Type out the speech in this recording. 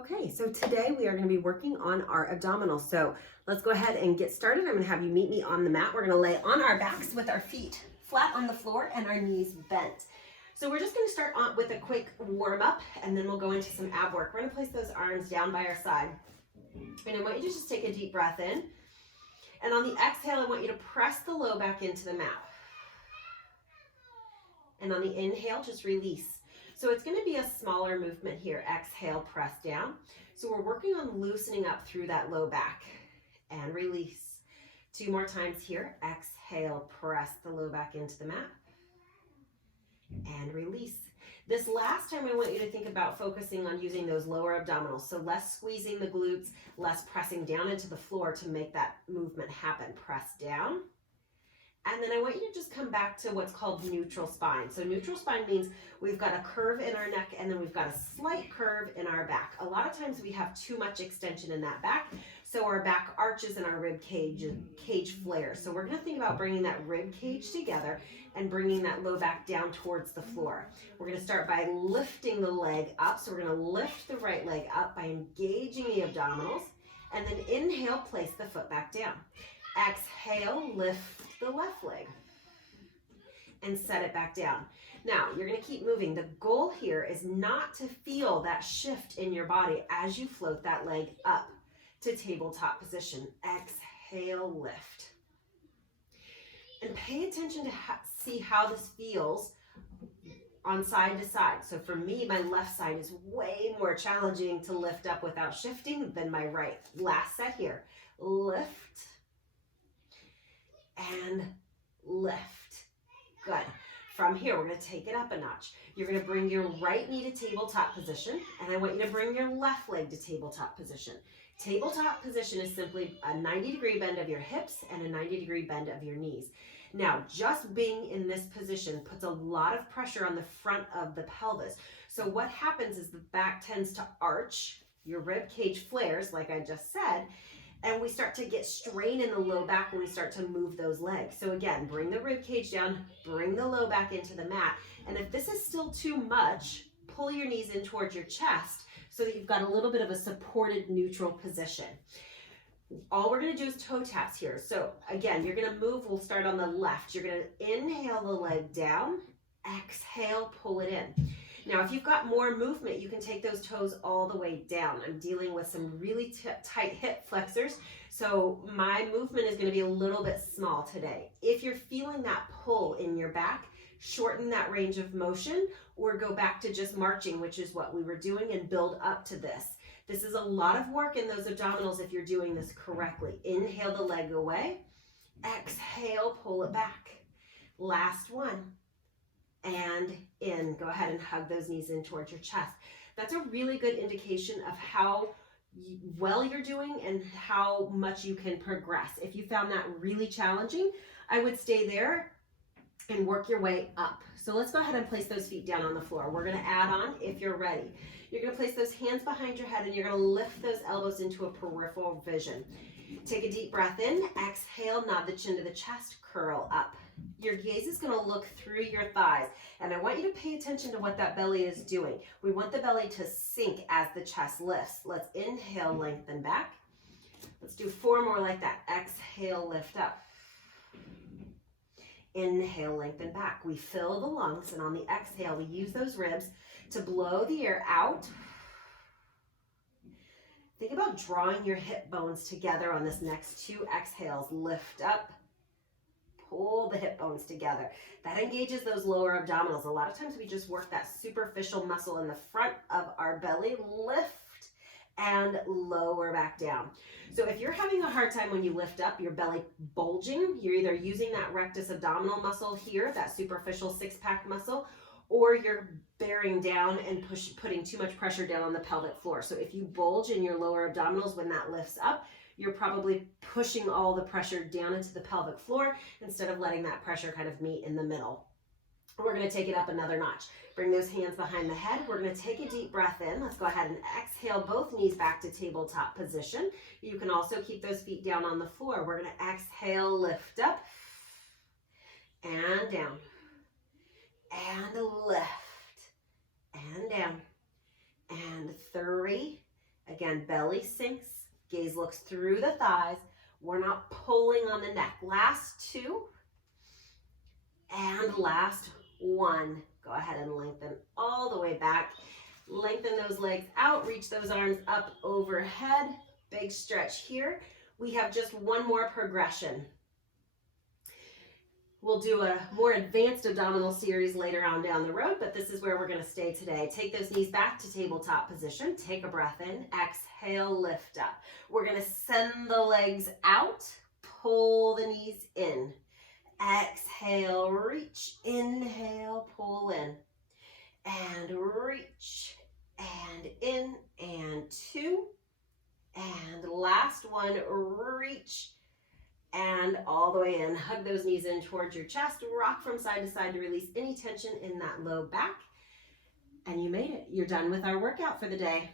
Okay, so today we are going to be working on our abdominals. So let's go ahead and get started. I'm going to have you meet me on the mat. We're going to lay on our backs with our feet flat on the floor and our knees bent. So we're just going to start on with a quick warm up, and then we'll go into some ab work. We're going to place those arms down by our side. And I want you to just take a deep breath in. And on the exhale, I want you to press the low back into the mat. And on the inhale, just release. So it's going to be a smaller movement here. Exhale, press down. So we're working on loosening up through that low back and release. 2 more times here. Exhale, press the low back into the mat and release. This last time I want you to think about focusing on using those lower abdominals. So less squeezing the glutes, less pressing down into the floor to make that movement happen. Press down. And then I want you to just come back to what's called neutral spine. So neutral spine means we've got a curve in our neck and then we've got a slight curve in our back. A lot of times we have too much extension in that back, so our back arches and our rib cage flares. So we're going to think about bringing that rib cage together and bringing that low back down towards the floor. We're going to start by lifting the leg up. So we're going to lift the right leg up by engaging the abdominals, and then inhale, place the foot back down. Exhale, lift the left leg and set it back down. Now, you're going to keep moving. The goal here is not to feel that shift in your body as you float that leg up to tabletop position. Exhale, lift. And pay attention to see how this feels on side to side. So for me, my left side is way more challenging to lift up without shifting than my right. Last set here. Lift and lift. Good. From here, we're going to take it up a notch. You're going to bring your right knee to tabletop position, and I want you to bring your left leg to tabletop position. Tabletop position is simply a 90-degree bend of your hips and a 90-degree bend of your knees. Now, just being in this position puts a lot of pressure on the front of the pelvis. So what happens is the back tends to arch, your rib cage flares, like I just said, and we start to get strain in the low back when we start to move those legs. So again, bring the rib cage down, bring the low back into the mat. And if this is still too much, pull your knees in towards your chest so that you've got a little bit of a supported neutral position. All we're gonna do is toe taps here. So again, you're gonna move, we'll start on the left. You're gonna inhale the leg down, exhale, pull it in. Now, if you've got more movement, you can take those toes all the way down. I'm dealing with some really tight hip flexors, so my movement is going to be a little bit small today. If you're feeling that pull in your back, shorten that range of motion or go back to just marching, which is what we were doing, and build up to this. This is a lot of work in those abdominals if you're doing this correctly. Inhale the leg away, exhale, pull it back. Last one. And in. Go ahead and hug those knees in towards your chest. That's a really good indication of how well you're doing and how much you can progress. If you found that really challenging, I would stay there and work your way up. So let's go ahead and place those feet down on the floor. We're going to add on if you're ready. You're going to place those hands behind your head and you're going to lift those elbows into a peripheral vision. Take a deep breath in, exhale, nod the chin to the chest, curl up. Your gaze is going to look through your thighs, and I want you to pay attention to what that belly is doing. We want the belly to sink as the chest lifts. Let's inhale, lengthen back. Let's do 4 more like that. Exhale, lift up. Inhale, lengthen back. We fill the lungs, and on the exhale, we use those ribs to blow the air out. Think about drawing your hip bones together on this next 2 exhales. Lift up. Pull the hip bones together. That engages those lower abdominals. A lot of times we just work that superficial muscle in the front of our belly. Lift and lower back down. So if you're having a hard time when you lift up, your belly bulging, you're either using that rectus abdominal muscle here, that superficial 6-pack muscle, or you're bearing down and putting too much pressure down on the pelvic floor. So if you bulge in your lower abdominals when that lifts up, you're probably pushing all the pressure down into the pelvic floor instead of letting that pressure kind of meet in the middle. We're going to take it up another notch. Bring those hands behind the head. We're going to take a deep breath in. Let's go ahead and exhale both knees back to tabletop position. You can also keep those feet down on the floor. We're going to exhale, lift up, and down, and lift, and down, and 3, Again, belly sinks, gaze looks through the thighs. We're not pulling on the neck. Last 2 and last 1. Go ahead and lengthen all the way back. Lengthen those legs out, reach those arms up overhead. Big stretch here. We have just one more progression. We'll do a more advanced abdominal series later on down the road, but this is where we're going to stay today. Take those knees back to tabletop position. Take a breath in. Exhale, lift up. We're going to send the legs out. Pull the knees in. Exhale, reach. Inhale, pull in. And reach. And in. And 2. And last one, reach. And all the way in. Hug those knees in towards your chest. Rock from side to side to release any tension in that low back. And you made it. You're done with our workout for the day.